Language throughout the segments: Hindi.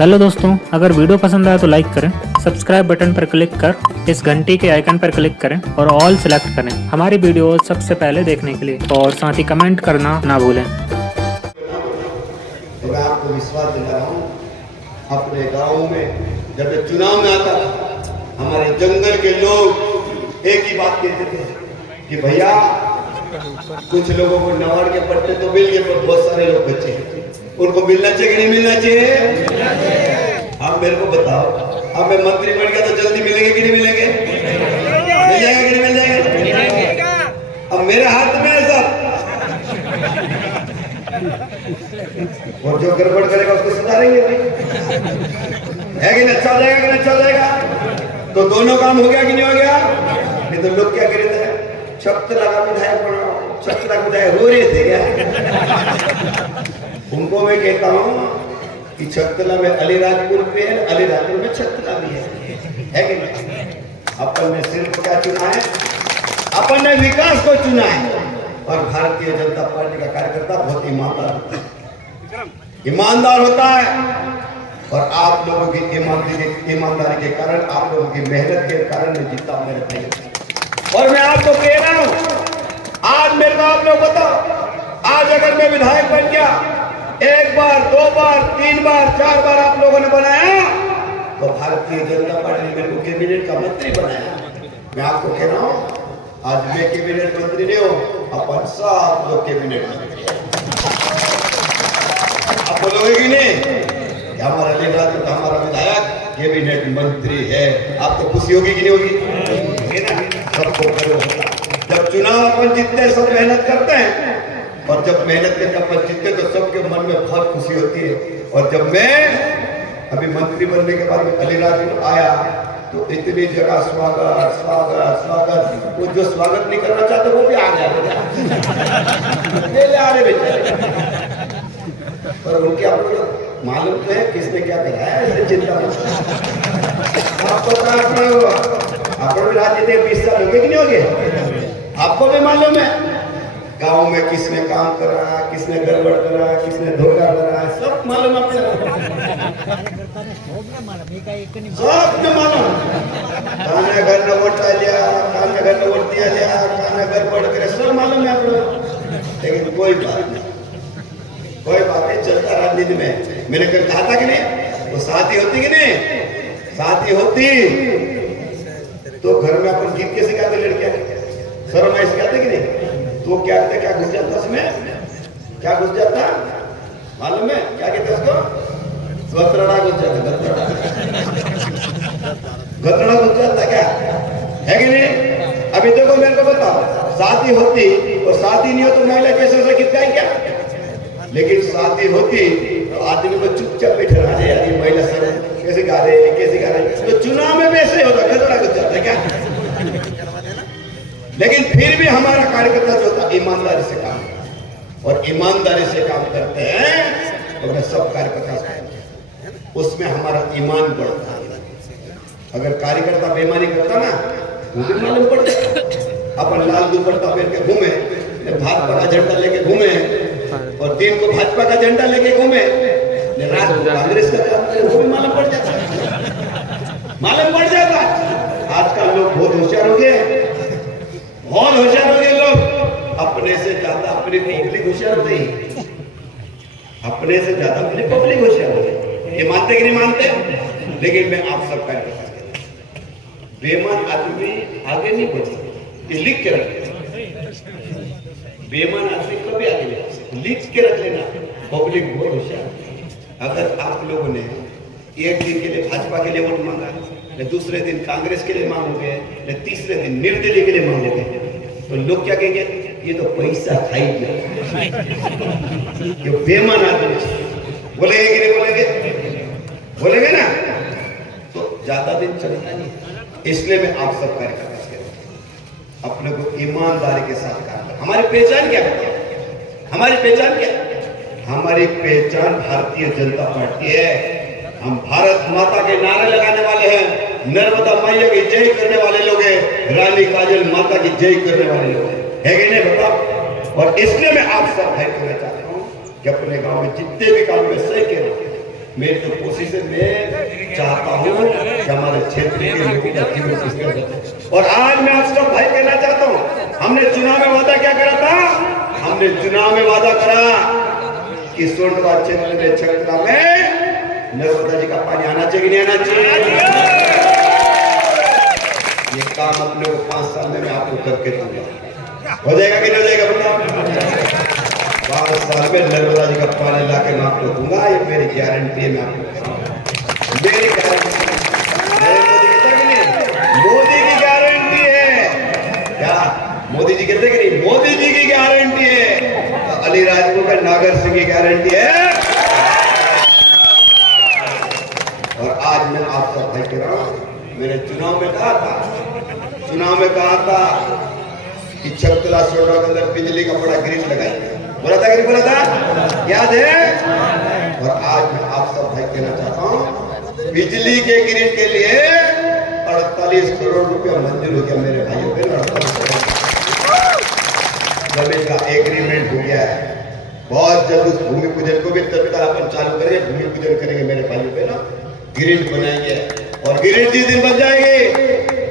हेलो दोस्तों, अगर वीडियो पसंद आया तो लाइक करें, सब्सक्राइब बटन पर क्लिक कर इस घंटी के आइकन पर क्लिक करें और ऑल सेलेक्ट करें हमारी वीडियो सबसे पहले देखने के लिए, और साथ ही कमेंट करना ना भूलें। तो मैं आपको विश्वास दिला रहा हूँ, अपने गाँव में जब चुनाव में आता था, हमारे जंगल के लोग एक ही बात कहते थे कि भैया कुछ लोगों को नवाड़ के पट्टे तो मिल गए, पर बहुत सारे लोग बचे हैं, उनको मिलना चाहिए कि नहीं मिलना चाहिए? आप मेरे को बताओ, अब मैं मंत्री बन गया तो जल्दी मिलेंगे कि नहीं मिलेंगे? मिल जाएगा कि नहीं मिल जाएगा? अब मेरे हाथ में है सब, और जो गड़बड़ करेगा उसको सुधारेंगे है कि नहीं? अच्छा हो जाएगा कि नहीं अच्छा हो जाएगा? तो दोनों काम हो गया कि नहीं हो गया? नहीं तो लोग क्या कहते हैं, शब्द लगा विधायक बनाओ, शब्द लगा विधायक रो रहे थे क्या? उनको मैं कहता हूँ कि छतला में अलीराजपुर पे है, अलीराजपुर में छतला भी है कि नहीं? अपन ने सिर्फ क्या चुना है? अपन ने विकास को चुना है। और भारतीय जनता पार्टी का कार्यकर्ता बहुत ईमानदार होता है, और आप लोगों की ईमानदारी के कारण, आप लोगों की मेहनत के कारण मैं जीता मेरे भाई। और मैं आपको कह रहा हूं, आज मेरे को आप लोग बताओ, आज अगर मैं विधायक बन गया, एक बार, दो बार, तीन बार, चार बार आप लोगों ने बनाया, तो भारतीय जनता पार्टी ने मेरे को कैबिनेट का मंत्री बनाया। मैं आपको कह रहा हूं, आज मैं कैबिनेट मंत्री नहीं हूं, अपन सब लोग कैबिनेट मंत्री हैं। आप बोलोगे कि नहीं? हमारा लीडर तो हमारा विधायक कैबिनेट मंत्री है। आपको खुशी होगी कि नहीं होगी? सबको करो। जब चुनाव अपन जीतते हैं, सब मेहनत करते हैं, और जब मेहनत करके अपन जीतते तो सबके मन में बहुत खुशी होती है। और जब मैं अभी मंत्री बनने के बाद में अलीराजपुर आया, तो इतनी जगह स्वागत स्वागत स्वागत, वो जो स्वागत नहीं करना चाहते वो भी आ गया, आ रहे बेचारे। पर उनके आपको मालूम तो है किसने क्या करा है, इससे चिंता मत। आपको भी राजनीति 20 साल हो गए कि नहीं हो गए? आपको भी मालूम है गांव में किसने काम करा, किसने गड़बड़ करा, किसने धोखा करा, सब मालूम आपको। सब मालूम, काने घर न वोट लिया, काने घर न वोट दिया लिया, काने गड़बड़ करे, सब मालूम है आप लोग। लेकिन कोई बात नहीं, कोई बात नहीं, चलता राजनीति में। मैंने कल कहा था कि नहीं, वो साथी होती कि नहीं? साथी होती तो घर में अपन गीत के सिखाते, लड़कियां शर्मा सिखाते कि नहीं? तो क्या कहते, क्या घुस जाता उसमें, क्या घुस जाता मालूम है? क्या कहते उसको? गतरड़ा घुस जाता, गतरड़ा घुस जाता क्या है कि नहीं? अभी देखो मेरे को बताओ, शादी होती और शादी नहीं हो तो महिला कैसे से गीत गाए क्या? लेकिन शादी होती तो आदमी को चुपचाप बैठे रहा है, यार ये महिला सर कैसे गा रहे हैं, कैसे गा रहे हैं। तो चुनाव में वैसे होता, गतरड़ा घुस जाता क्या? लेकिन फिर भी हमारा कार्यकर्ता जो होता ईमानदारी से काम करता है, और ईमानदारी से काम करते हैं तो मैं सब कार्यकर्ता उसमें हमारा ईमान बढ़ता है। अगर कार्यकर्ता बेईमानी करता ना, वो भी मालूम पड़ता। अपन लाल दुपट्टा पहन के घूमे, भाजपा का झंडा लेके घूमे, और दिन को भाजपा का झंडा लेके घूमे, रात को कांग्रेस का, वो भी मालूम पड़ जाता, मालूम पड़ जाता। आजकल लोग बहुत होशियार हो गए, बहुत होशियार हो गए लोग। अपने से ज्यादा अपनी पब्लिक होशियार हो गई, अपने से ज्यादा अपनी पब्लिक होशियार हो गई। ये मानते कि नहीं मानते? लेकिन मैं आप सबका बेईमान आदमी आगे नहीं बढ़ सकता, ये लिख के रख लेना। बेईमान आदमी कभी आगे नहीं बढ़ सकता, लिख के रख लेना। पब्लिक बहुत होशियार। अगर आप लोगों ने एक दिन के लिए भाजपा के लिए वोट मांगा, दूसरे दिन कांग्रेस के लिए मांगोगे, तीसरे दिन निर्दलीय के लिए मांगोगे, तो लोग क्या कहेंगे, ये तो पैसा खाई गया, ये बेईमान आदमी। बोलेंगे कि नहीं बोलेंगे? बोलेंगे ना। तो ज्यादा दिन चलता नहीं, इसलिए मैं आप सब कार्यकर्ता अपने को ईमानदारी के साथ काम करें। हमारी पहचान क्या है? हमारी पहचान क्या है? हमारी पहचान भारतीय जनता पार्टी है। हम भारत माता के नारे लगाने वाले हैं, नर्मदा मैया की जय करने वाले लोग हैं, रानी काजल माता की जय करने वाले लोग हैं कि नहीं बताओ? और इसलिए मैं आप सब भाई कहना चाहता हूँ कि अपने गांव में जितने भी काम में सही कह रहे हैं, मेरी तो कोशिश है, मैं चाहता हूँ कि हमारे क्षेत्र के लोगों का जीवन सुखकर बने। और आज मैं आप सब भाई कहना चाहता हूँ, हमने चुनाव में वादा क्या करा था? हमने चुनाव में वादा करा कि सोनवा क्षेत्र में छकरा में नर्मदा जी का पानी आना चाहिए कि नहीं आना चाहिए? ये काम अपने को 5 साल में मैं आपको करके दूंगा। हो जाएगा कि नहीं हो जाएगा बताओ? 5 साल में नर्मदा जी का पानी ला के मैं आपको दूंगा, ये मेरी गारंटी है। मैं आपको मेरी गारंटी, मोदी की गारंटी है। क्या मोदी जी कहते कि नहीं? मोदी जी की गारंटी है। तो अलीराजपुर का नागर सिंह की गारंटी है। और आज मैं आप सब भाई कह रहा हूं, मैंने चुनाव में कहा था कि छतला सोडा के अंदर बिजली का बड़ा ग्रिड लगाएंगे। बोला था कि नहीं बोला था? याद है? और आज मैं आप सब भाई कहना चाहता हूं, बिजली के ग्रिड के लिए 48 करोड़ रुपया मंजूर हो गया मेरे भाइयों बहनों। 48 करोड़ जमीन का एग्रीमेंट हो गया है। बहुत जल्द उस भूमि पूजन को भी तत्काल अपन चालू करेंगे। भूमि पूजन करेंगे मेरे भाइयों बहनों, ग्रिड बनाएंगे। और ग्रिड जिस दिन बन जाएगी,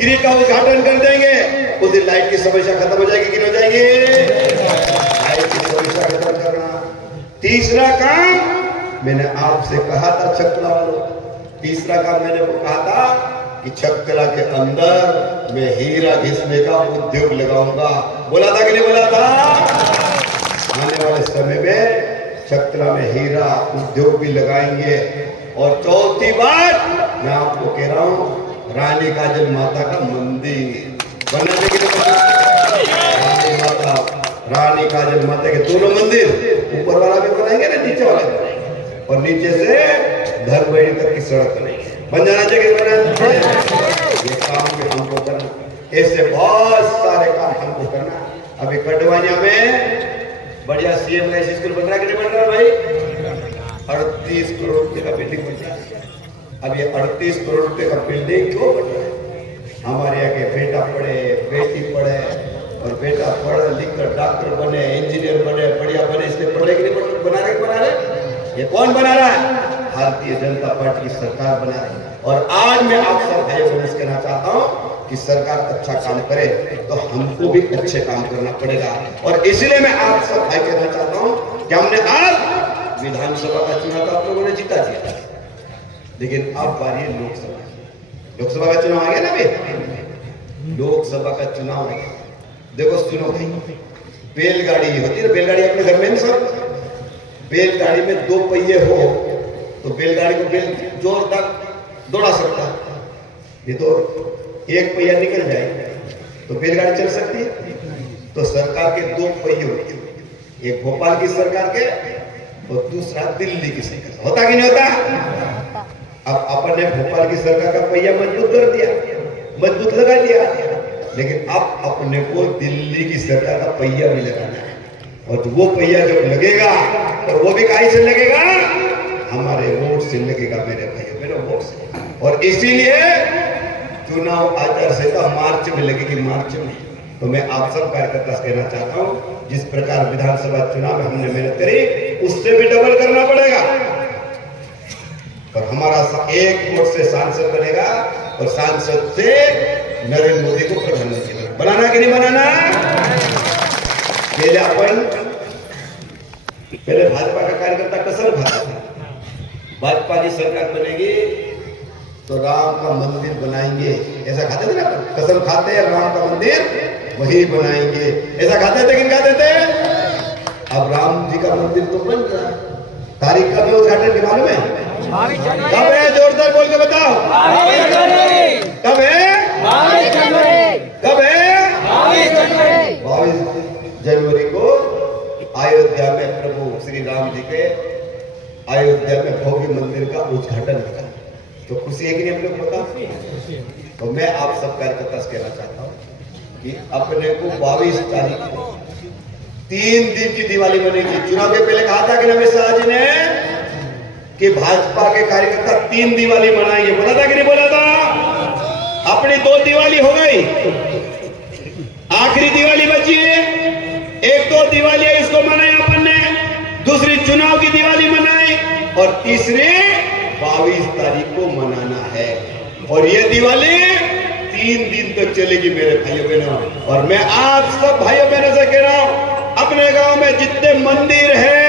ग्रिड का उद्घाटन कर देंगे, उस दिन लाइट की समस्या खत्म हो जाएगी कि नहीं हो जाएगी? लाइट की समस्या खत्म करना। तीसरा काम मैंने आपसे कहा था छकला वालों, तीसरा काम मैंने वो कहा था कि छकला के अंदर मैं हीरा घिसने का उद्योग लगाऊंगा। बोला था कि नहीं बोला था? आने वाले समय में छकला में हीरा उद्योग भी लगाएंगे। और चौथी बात मैं आपको कह रहा हूं, रानी काजल माता का मंदिर बनना चाहिए। रानी काजल माता के दोनों मंदिर, ऊपर वाला भी बनाएंगे ना, नीचे वाला भी बनाएंगे। और नीचे से धरबड़ी तक की सड़क बनाएंगे। बन जाना चाहिए। ये काम भी हमको करना, ऐसे बहुत सारे काम हमको करना। अभी कटवानिया में बढ़िया सीएम का स्कूल बन रहा है कि नहीं बन रहा भाई? 38 करोड़ रुपए का बिल्डिंग बन रहा है। अब ये 38 करोड़ रुपए का बिल्डिंग क्यों बन रहा है? हमारे यहाँ के बेटा पढ़े, बेटी पढ़े, और बेटा पढ़ लिख कर डॉक्टर बने, इंजीनियर बने, बढ़िया बने, इसलिए पढ़े कि नहीं बना रहे? ये कौन बना रहा है? भारतीय जनता पार्टी की सरकार बना रही है। और आज मैं आप सब भाइयों को कहना चाहता हूँ कि सरकार अच्छा काम करे तो हमको भी अच्छे काम करना पड़ेगा। और इसलिए मैं आप सब भाई कहना चाहता हूँ कि हमने आज विधानसभा का चुनाव तो आप लोगों ने जीता दिया, लेकिन अब बारी है लोकसभा का चुनाव आ गया ना। अभी लोकसभा का चुनाव आ गया। देखो सुनो भाई, बैलगाड़ी होती है ना, बैलगाड़ी अपने घर में सब, बैलगाड़ी में 2 पहिए हो तो बैलगाड़ी को बैल जोरदार दौड़ा सकता है। ये तो एक पहिया निकल जाए तो बैलगाड़ी चल सकती है। तो सरकार के 2 पहिए होते हैं, एक भोपाल की सरकार के और दूसरा दिल्ली की सरकार। होता कि नहीं होता? अब अपन ने भोपाल की सरकार का पहिया मजबूत कर दिया, मजबूत लगा दिया, लेकिन अब अपने को दिल्ली की सरकार का पहिया भी लगाना है। और वो पहिया जब लगेगा, और वो भी कहीं से लगेगा? हमारे वोट से लगेगा मेरे भाइयों, मेरे वोट से। और इसीलिए चुनाव आचार संहिता मार्च में लगेगी, मार्च में। तो मैं आप सब कार्यकर्ता से कहना चाहता हूं, जिस प्रकार विधानसभा चुनाव में हमने मेहनत करी, उससे भी डबल करना पड़ेगा। और हमारा 1 वोट से सांसद बनेगा, और सांसद से नरेंद्र मोदी को प्रधानमंत्री बनाना कि नहीं बनाना? पहले भाजपा का कार्यकर्ता कसम खाता था, भाजपा की सरकार बनेगी तो राम का मंदिर बनाएंगे, ऐसा खाते थे ना। कसम खाते हैं राम का मंदिर वही बनाएंगे, ऐसा खाते थे कि नहीं खाते थे? अब राम जी का मंदिर तो बन रहा है। तारीख कब है उद्घाटन की मालूम है? कब है? जोरदार बोल के बताओ। कब है? 22 जनवरी को अयोध्या में प्रभु श्री राम जी के अयोध्या में भव्य मंदिर का उद्घाटन होगा। तो खुशी है कि नहीं? अपने को पता। तो मैं आप सब कार्यकर्ता से कहना चाहता हूँ कि अपने को 22 तारीख को 3 दिन की दिवाली बनेगी। चुनाव के पहले कहा था कि रमेश शाह जी ने कि भाजपा के कार्यकर्ता 3 दिवाली मनाएंगे। बोला था कि नहीं बोला था? अपनी 2 दिवाली हो गई, आखिरी दिवाली बची है। एक तो दिवाली इसको मनाई अपन ने, दूसरी चुनाव की दिवाली मनाई, और तीसरी 22 तारीख को मनाना है। और ये दिवाली 3 दिन तक चलेगी मेरे भाइयों बहनों। और मैं आप सब भाइयों बहनों से कह रहा हूं, अपने गांव में जितने मंदिर है,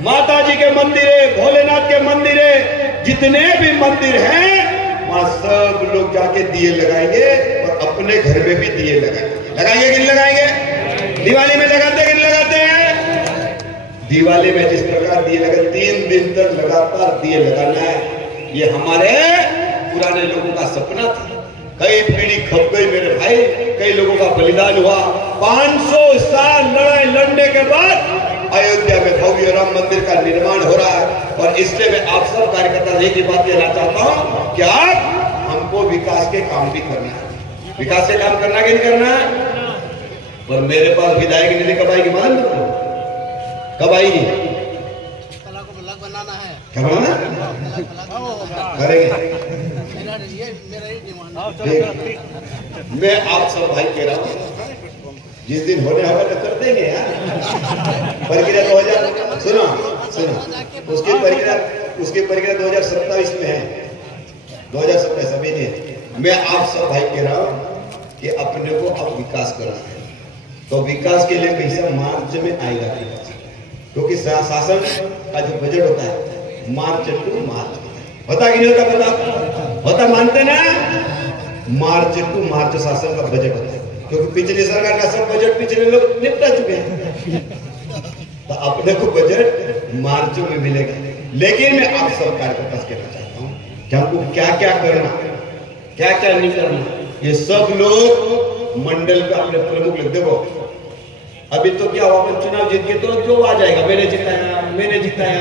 माता जी के मंदिर है, भोलेनाथ के मंदिर है, जितने भी मंदिर हैं, वहां सब लोग जाके दिए लगाएंगे और अपने घर में भी दिए लगाएंगे। लगाएंगे कि नहीं लगाएंगे? दिवाली में लगाते कि नहीं लगाते हैं? दिवाली में जिस प्रकार दिए लगे, 3 दिन तक लगातार दिए लगाना है। ये हमारे पुराने लोगों का सपना था। कई पीढ़ी खप गई मेरे भाई, कई लोगों का बलिदान हुआ। 500 साल लड़ाई लड़ने के बाद अयोध्या में भव्य राम मंदिर का निर्माण हो रहा है। और इसलिए मैं आप सब कार्यकर्ता से एक बात कहना चाहता हूं कि आप हमको विकास के काम भी करना है। विकास के काम करना कि नहीं करना? और मेरे पास विधायक निधि कब आएगी मालूम तुमको? कब आएगी? बनाना है। क्या बनाना? करेंगे। मैं आप सब भाई कह रहा हूँ, जिस दिन होने होगा तो कर देंगे यार। प्रक्रिया 2000 सुनो उसकी प्रक्रिया 2027 में है। 2027 अभी नहीं। मैं आप सब भाई कह रहा हूँ कि अपने को अब विकास करना है। तो विकास के लिए पैसा मार्च में आएगा, क्योंकि शासन का जो बजट होता है मार्च टू मार्च होता कि नहीं होता? पता होता? मानते ना? मार्च टू मार्च शासन का बजट होता है, क्योंकि पिछली सरकार का सब बजट पिछले लोग निपटा चुके हैं। तो अपने को बजट मार्च में मिलेगा। लेकिन मैं आप सब कार्यकर्ता से कहना चाहता हूँ कि हमको क्या क्या करना, क्या क्या नहीं करना, ये सब लोग मंडल का अपने प्रमुख लिख। देखो अभी तो क्या हुआ, चुनाव जीत के तो जो आ जाएगा, मैंने जिताया